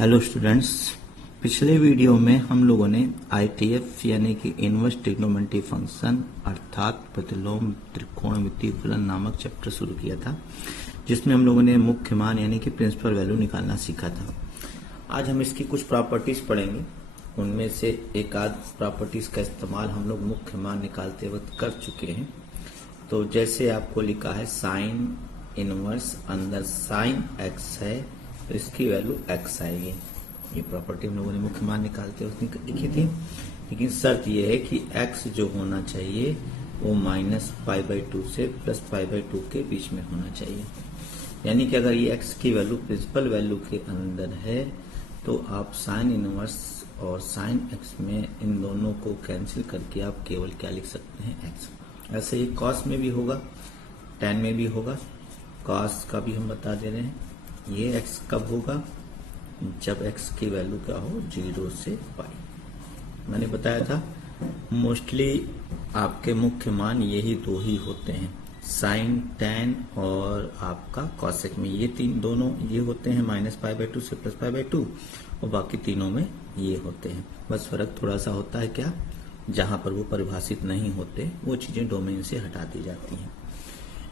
Hello students, पिछले video में हम लोगों ने ITF यानी कि इनवर्स ट्रिग्नोमेट्री फंक्शन अर्थात प्रतिलोम त्रिकोणमितीय फलन नामक चैप्टर शुरू किया था, जिसमें हम लोगों ने मुख्य मान यानी कि प्रिंसिपल वैल्यू निकालना सीखा था। आज हम इसकी कुछ प्रॉपर्टीज पढ़ेंगे। उनमें से एक आध प्रॉपर्टीज का इस्तेमाल हम लोग मुख्य मान निकालते वक्त कर चुके हैं। तो जैसे आपको लिखा है साइन इनवर्स अंदर साइन एक्स है तो इसकी वैल्यू x आएगी। ये प्रॉपर्टी हम लोगों ने मुख्य मान निकालते हुए लिखी थी, लेकिन शर्त ये है कि x जो होना चाहिए वो -π/2 से +π/2 के बीच में होना चाहिए। यानी कि अगर ये x की वैल्यू प्रिंसिपल वैल्यू के अंदर है तो आप साइन इनवर्स और साइन x में इन दोनों को कैंसिल करके आप केवल क्या लिख सकते हैं, x। ऐसे ही कॉस में भी होगा, tan में भी होगा। कॉस का भी हम बता दे रहे हैं। ये x कब होगा, जब x की वैल्यू क्या हो 0 से π। मैंने बताया था मोस्टली आपके मुख्य मान यही दो ही होते हैं, साइन tan और आपका कॉसेक में ये तीन दोनों ये होते हैं -π/2 से +π/2 और बाकी तीनों में ये होते हैं। बस फर्क थोड़ा सा होता है क्या, जहां पर वो परिभाषित नहीं होते वो चीजें डोमेन से हटा दी जाती हैं।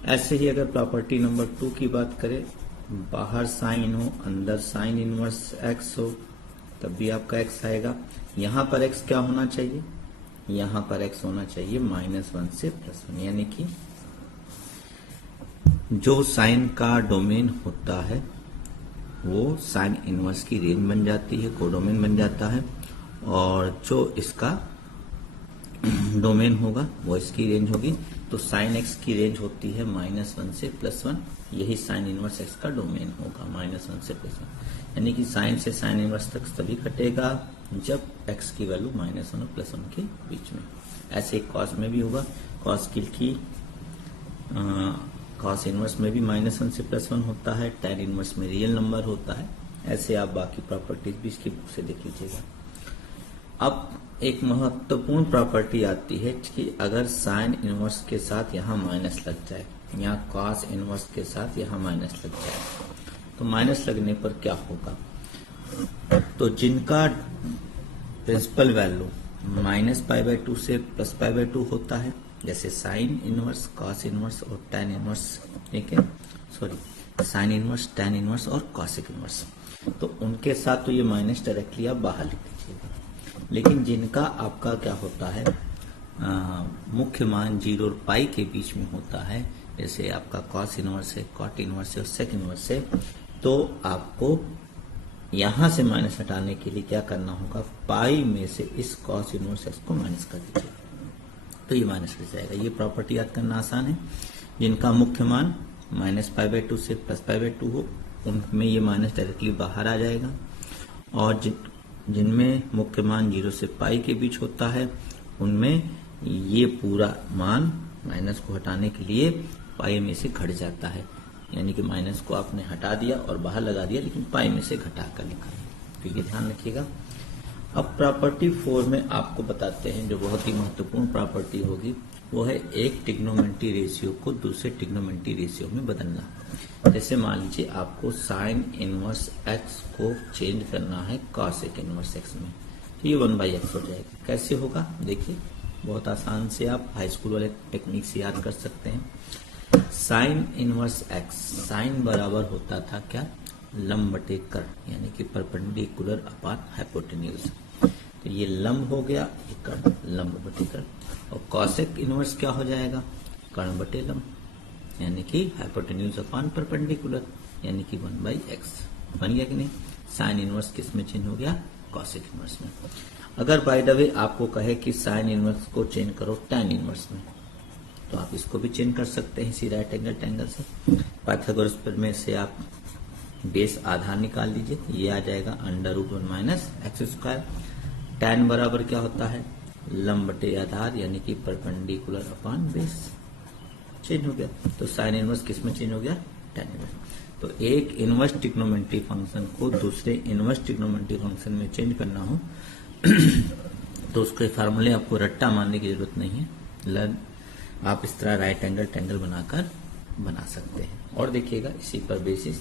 ऐसे ही अगर प्रॉपर्टी नंबर 2 की बात करें, बाहर साइन हो अंदर साइन इनवर्स x हो तब भी आपका x आएगा। यहां पर x क्या होना चाहिए, यहां पर x होना चाहिए -1 से +1, यानी कि जो साइन का डोमेन होता है वो साइन इनवर्स की रेंज बन जाती है, कोडोमेन बन जाता है, और जो इसका डोमेन होगा वो इसकी रेंज होगी। तो साइन x की रेंज होती है -1 से +1, यही साइन इनवर्स x का डोमेन होगा -1 से +1। यानी कि साइन से साइन इनवर्स तक तभी घटेगा जब x की वैल्यू -1 और +1 के बीच में। ऐसे कॉस में भी होगा, कॉस इनवर्स में भी -1 से +1 होता है, tan इनवर्स में रियल नंबर होता है। ऐसे आप बाकी प्रॉपर्टीज भी इसकी बुक से देख लीजिएगा। अब एक महत्वपूर्ण प्रॉपर्टी आती है कि अगर साइन इनवर्स के साथ यहाँ माइनस लग जाए या कॉस इनवर्स के साथ यहाँ माइनस लग जाए तो माइनस लगने पर क्या होगा। तो जिनका प्रिंसिपल वैल्यू -π/2 से +π/2 होता है, जैसे साइन इनवर्स, कॉस इनवर्स और tan इनवर्स, ठीक है, साइन इनवर्स, tan इनवर्स और कॉसिक इनवर्स, तो उनके साथ तो ये माइनस डायरेक्टली आप बाहर लिख दीजिएगा। लेकिन जिनका आपका क्या होता है मुख्य मान 0 और π के बीच में होता है, जैसे आपका कॉस इनवर्स है, कॉट इनवर्स है और सेक इनवर्स है, तो आपको यहां से माइनस हटाने के लिए क्या करना होगा, पाई में से इस कॉस इनवर्स एक्स को माइनस कर दीजिए तो ये माइनस हो जाएगा। ये प्रॉपर्टी याद करना आसान है। जिनका मुख्य मान -π/2 से +π/2 हो उनमें ये माइनस डायरेक्टली बाहर आ जाएगा, और जिनमें मुख्य मान 0 से π के बीच होता है उनमें ये पूरा मान माइनस को हटाने के लिए पाई में से घट जाता है। यानी कि माइनस को आपने हटा दिया और बाहर लगा दिया, लेकिन पाई में से घटा कर लिखा है, तो ये ध्यान रखिएगा। अब प्रॉपर्टी 4 में आपको बताते हैं जो बहुत ही महत्वपूर्ण प्रॉपर्टी होगी, वो है एक ट्रिग्नोमेट्री रेशियो को दूसरे ट्रिग्नोमेट्री रेशियो में बदलना। जैसे मान लीजिए आपको साइन इनवर्स x को चेंज करना है कॉसेक इनवर्स x में, तो ये 1/x हो जाएगा। कैसे होगा देखिए, बहुत आसान से आप हाई स्कूल वाले टेक्निक से याद कर सकते हैं। साइन इनवर्स x, साइन बराबर होता था क्या, लंब बटे कर्ण, यानी कि परपेंडिकुलर अपॉन हाइपोटेन्यूज। तो ये लंब हो गया, ये कर्ण, लंब बटे कर्ण। और कॉसेक इनवर्स क्या हो जाएगा, कर्ण बटे लंब, यानी कि हाइपोटेन्यूज अपॉन परपेंडिकुलर, यानी कि 1/x बन गया कि नहीं। साइन इनवर्स किस में चेंज हो गया, कॉसेक इनवर्स में। अगर बाय द वे आपको कहे कि साइन इनवर्स को चेंज करो tan इनवर्स में, तो आप इसको भी चेंज कर सकते हैं इसी राइट एंगल ट्रायंगल से। पाइथागोरस में से आप बेस आधार निकाल लीजिए, ये आ जाएगा √1 - x²। tan बराबर क्या होता है, लंब बटे आधार, यानी कि परपेंडिकुलर अपॉन बेस, चेंज हो गया। तो साइन इनवर्स किस में चेंज हो गया, tan इनवर्स। तो एक इनवर्स ट्रिग्नोमेट्री फंक्शन को दूसरे इनवर्स ट्रिग्नोमेट्री फंक्शन में चेंज करना हो तो उसके फार्मूले आपको रट्टा मानने की जरूरत नहीं है, आप इस तरह राइट एंगल ट्रायंगल बनाकर बना सकते हैं। और देखिएगा इसी पर बेसिस,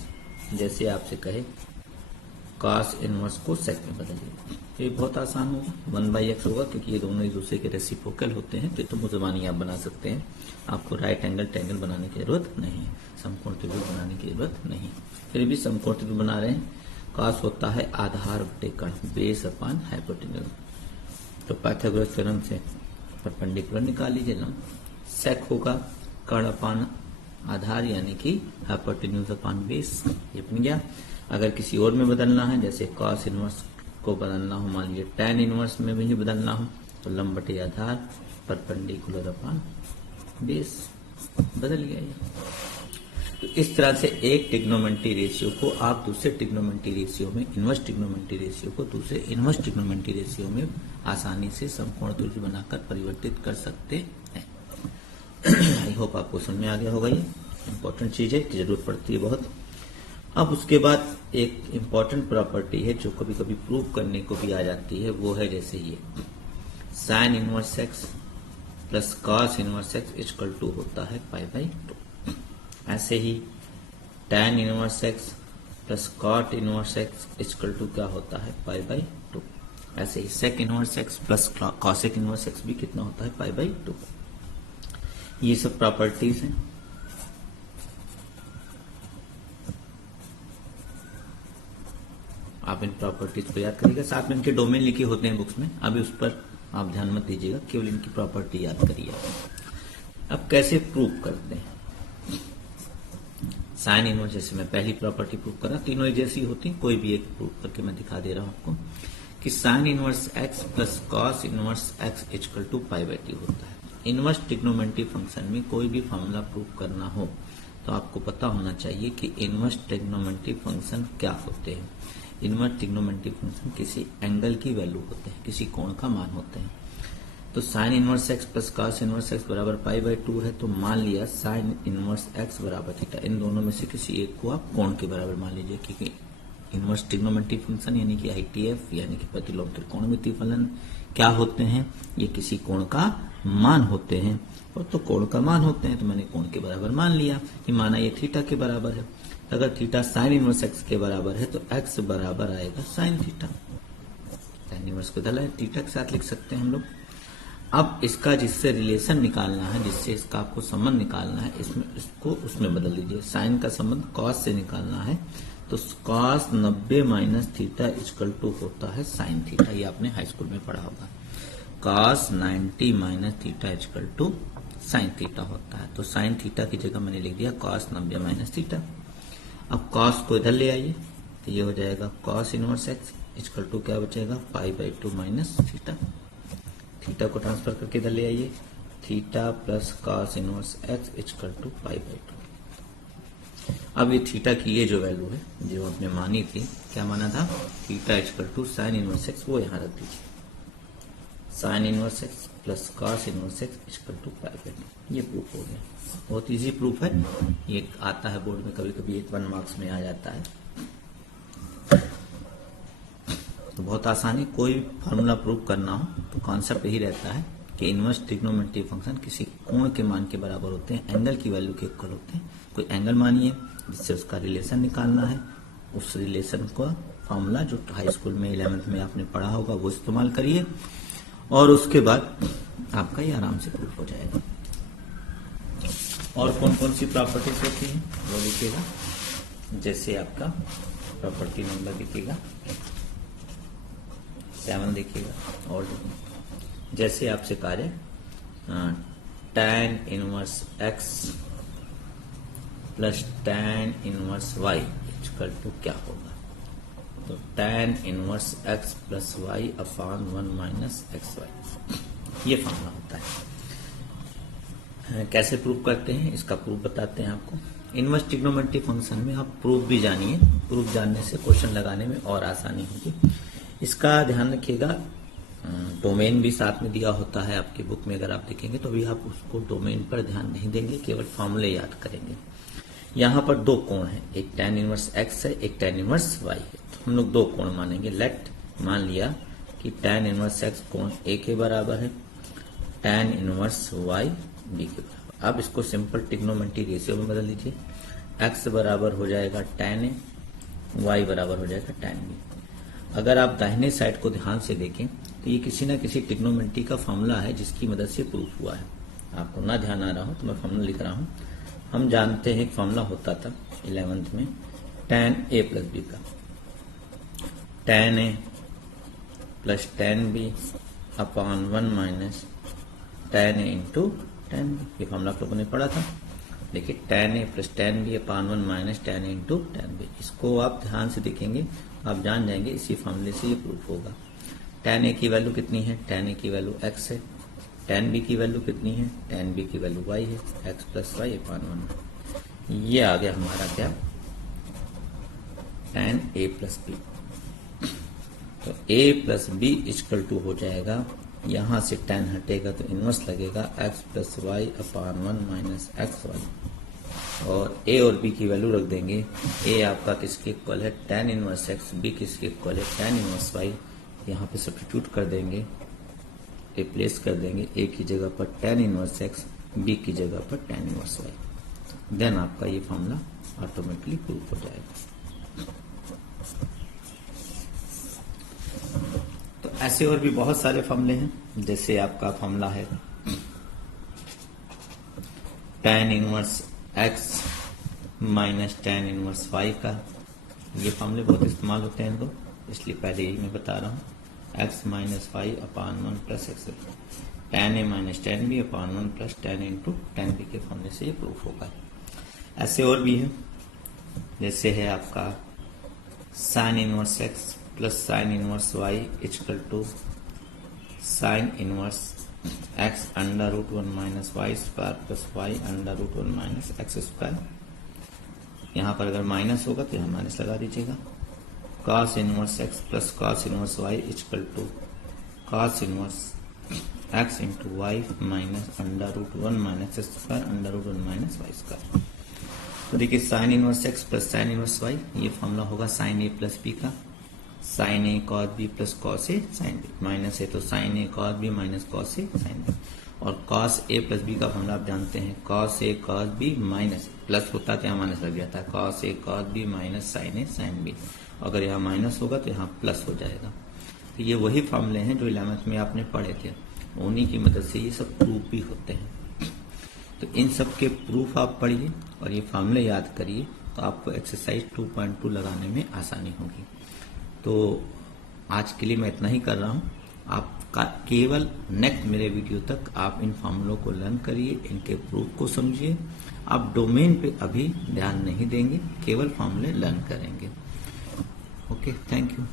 जैसे आपसे कहे cos इनवर्स को sec में बदलिए। ये बहुत आसान होगा, 1/x होगा क्योंकि ये दोनों एक दूसरे के रेसिप्रोकल होते हैं, तो मुजबानी आप बना सकते हैं। आपको राइट एंगल ट्रायंगल बनाने की जरूरत नहीं है, समकोण त्रिभुज बनाने की जरूरत नहीं। फिर भी समकोण त्रिभुज बना रहे हैं। cos होता है आधार बटे कर्ण, बेस अपान हाइपोटेन्यूज। तो पाइथागोरस थ्योरम से परपेंडिकुलर निकाल लीजिए लंब। sec होगा कर्ण अपान आधार यानी कि हाइपोटेन्यूज अपान बेस, ये बन गया। अगर किसी और में बदलना है, जैसे cos इनवर्स को बदलना हो, मान लीजिए tan इनवर्स में भी बदलना हो, तो लंब बटे आधार परपेंडिकुलर अपान बेस, बदल गया ये। तो इस तरह से एक ट्रिग्नोमेट्री रेशियो को आप दूसरे ट्रिग्नोमेट्री रेशियो में, इनवर्स ट्रिग्नोमेट्री रेशियो को दूसरे इनवर्स ट्रिग्नोमेट्री रेशियो में आसानी से समकोण त्रिभुज बनाकर परिवर्तित कर सकते हैं। आई होप आपको समझ में आ गया होगा। ये इंपॉर्टेंट चीज है, जरूरत पड़ती है बहुत। अब उसके बाद एक इंपॉर्टेंट प्रॉपर्टी है जो कभी कभी प्रूव करने को भी आ जाती है, वो है जैसे ये sine inverse x plus cos inverse x equal to होता है π/2। ऐसे ही tan inverse x plus cot inverse x equal to क्या होता है π/2। ऐसे ही sec inverse x plus cosec inverse x भी कितना होता है π/2। ये सब प्रॉपर्टीज हैं। आप इन प्रॉपर्टीज को याद करिएगा, साथ में इनके डोमेन लिखे होते हैं बुक्स में, अभी उस पर आप ध्यान मत दीजिएगा, केवल इनकी प्रॉपर्टी याद करिए। अब कैसे प्रूव करते हैं साइन इनवर्स, जैसे मैं पहली प्रॉपर्टी प्रूव करा, तीनों एक जैसी होती, कोई भी एक प्रूव करके मैं दिखा दे रहा हूं आपको कि sine inverse x plus cos inverse x equal to π/2 होता है। इनवर्स ट्रिग्नोमेट्री फंक्शन में कोई भी फॉर्मूला प्रूव करना हो तो आपको पता होना चाहिए कि इनवर्स ट्रिग्नोमेट्री फंक्शन क्या होते हैं। इनवर्स ट्रिग्नोमेट्री फंक्शन किसी एंगल की वैल्यू होते हैं, किसी कोण का मान होते हैं। तो sign inverse x plus cos inverse x बराबर π/2 है, तो मान लिया साइन इनवर्स एक्स बराबर थीटा, इन दोनों में से किसी एक को आप कोण के बराबर मान लीजिए, क्योंकि इनवर्स ट्रिग्नोमेट्री फंक्शन यानी कि ITF यानी कि प्रतिलोम त्रिकोणमितीय फलन क्या होते हैं, ये किसी कोण का मान होते हैं। और तो कोण का मान होते हैं तो मैंने कोण के बराबर मान लिया कि माना ये थीटा के बराबर है। अगर थीटा साइन इनवर्स एक्स के बराबर है तो एक्स बराबर आएगा साइन थीटा। साइन इनवर्स को दला थीटा के साथ लिख सकते हैं हम लोग। अब इसका जिससे रिलेशन निकालना है, जिससे इसका आपको संबंध निकालना है, इसमें इसको उसमें बदल दीजिए। साइन का संबंध कॉस से निकालना है तो cos 90 minus theta equal to होता है साइन थीटा। ये आपने हाई स्कूल में पढ़ा होगा। Cos 90 minus theta equal to sine theta होता है। तो साइन थीटा की जगह मैंने लिख दिया कॉस 90 माइनस थीटा। अब कॉस को इधर ले आइए तो ये हो जाएगा cos inverse x equal to क्या बचेगा π/2 माइनस थीटा। थीटा को ट्रांसफर करके इधर ले आइए, theta plus cos inverse x equal to π/2। अब ये थीटा की ये जो वैल्यू है जो आपने मानी थी, क्या माना था, theta equal to sine inverse x, वो यहां रख दीजिए। Sine inverse x plus cos inverse x equal to π/2। ये प्रूफ हो गया, बहुत इजी प्रूफ है। ये आता है बोर्ड में, कभी कभी 1 मार्क्स में आ जाता है, तो बहुत आसानी। कोई फार्मूला प्रूव करना हो तो कॉन्सेप्ट यही रहता है कि इनवर्स ट्रिग्नोमेट्री फंक्शन किसी कोण के मान के बराबर होते हैं, एंगल की वैल्यू के इक्वल होते हैं। कोई एंगल मानिए जिससे उसका रिलेशन निकालना है, उस रिलेशन का फार्मूला जो हाई स्कूल में 11th में आपने पढ़ा होगा वो इस्तेमाल करिए, और उसके बाद आपका ये आराम से प्रूफ हो जाएगा। और कौन कौन सी प्रॉपर्टीज होती हैं वो लिखिएगा। जैसे आपका प्रॉपर्टी नंबर लिखिएगा 7 देखिएगा। और जैसे आपसे कार्य tan inverse x plus tan inverse y equal to क्या होगा, तो tan inverse x plus y upon 1 minus xy, ये फॉर्मूला होता है। कैसे प्रूव करते हैं इसका प्रूफ बताते हैं आपको। इनवर्स ट्रिग्नोमेट्री फंक्शन में आप प्रूफ भी जानिए, प्रूफ जानने से क्वेश्चन लगाने में और आसानी होगी। इसका ध्यान रखिएगा, डोमेन भी साथ में दिया होता है आपकी बुक में, अगर आप देखेंगे तो भी आप उसको डोमेन पर ध्यान नहीं देंगे, केवल फॉर्मूले याद करेंगे। यहाँ पर 2 कोण है, एक tan इनवर्स x है, एक tan इनवर्स y है, तो हम लोग 2 कोण मानेंगे। लेट मान लिया कि tan इनवर्स x कोण a के बराबर है, tan इनवर्स y b के बराबर। अब इसको सिंपल ट्रिग्नोमेट्री रेशियो में बदल दीजिए। x बराबर हो जाएगा tan a, y बराबर हो जाएगा tan b। अगर आप दाहिने साइड को ध्यान से देखें तो ये किसी न किसी ट्रिग्नोमेट्री का फॉर्मूला है जिसकी मदद से प्रूफ हुआ है। आपको ना ध्यान आ रहा हो तो मैं फॉर्मूला लिख रहा हूँ। हम जानते हैं एक फॉर्मूला होता था 11th में tan a प्लस बी का, tan a plus tan b upon 1 minus tan a into tan b। ये फॉर्मूला आप लोगों ने पढ़ा था। देखिए tan a plus tan b upon 1 minus tan a into tan b। इसको आप ध्यान से देखेंगे तो आप जान जाएंगे इसी फॉर्मूले से ये प्रूफ होगा। tan a की वैल्यू कितनी है? tan a की वैल्यू x है। tan b की वैल्यू कितनी है? tan b की वैल्यू y है। x plus Y upon 1। ये आ गया हमारा क्या? tan a plus b। तो a plus B equal to हो जाएगा, यहां से tan हटेगा तो इनवर्स लगेगा x plus Y upon 1 minus X Y, और a और b की वैल्यू रख देंगे। a आपका किसके इक्वल है? tan inverse x। b किसके इक्वल है? tan inverse y। यहाँ पे सब्स्टिट्यूट कर देंगे, रिप्लेस कर देंगे, a की जगह पर tan इनवर्स x, b की जगह पर tan इनवर्स y। देन आपका ये फॉर्मूला ऑटोमेटिकली प्रूफ हो जाएगा। तो ऐसे और भी बहुत सारे फॉर्मूले हैं, जैसे आपका फॉर्मूला है tan inverse x minus tan inverse y का। ये फॉर्मूले बहुत इस्तेमाल होते हैं इनको, इसलिए पहले ही मैं बता रहा हूँ। x minus Y upon 1 plus X, tan a minus tan b upon 1 plus tan a into tan b के फॉर्मूले से ये प्रूफ होगा। ऐसे और भी है, जैसे है आपका sine inverse x plus sine inverse y equal to sine inverse x under root 1 minus Y square plus Y under root 1 minus X square. यहाँ पर अगर माइनस होगा तो यहाँ माइनस लगा दीजिएगा। cos inverse x plus cos inverse y equal to cos inverse x into Y minus under root 1 minus X square under root 1 minus Y square. तो देखिए sine inverse x plus sine inverse y, ये formula होगा sine a plus b का। Sine a cos b plus cos a sine b, minus है तो sine a cos b minus cos a sine b। और cos a plus b का formula आप जानते हैं, cos a cos b minus plus होता है तो यहाँ माइनस लग जाता है, cos a cos b minus sine a sine b। अगर यहाँ माइनस होगा तो यहाँ प्लस हो जाएगा। तो ये वही फॉर्मूले हैं जो 11th में आपने पढ़े थे, उन्हीं की मदद से ये सब प्रूफ भी होते हैं। तो इन सब के प्रूफ आप पढ़िए और ये फॉर्मूले याद करिए, तो आपको एक्सरसाइज 2.2 लगाने में आसानी होगी। तो आज के लिए मैं इतना ही कर रहा हूँ। आपका केवल नेक्स्ट मेरे वीडियो तक आप इन फॉर्मूलों को लर्न करिए, इनके प्रूफ को समझिए। आप डोमेन पे अभी ध्यान नहीं देंगे, केवल फॉर्मूले लर्न करेंगे। Okay, thank you.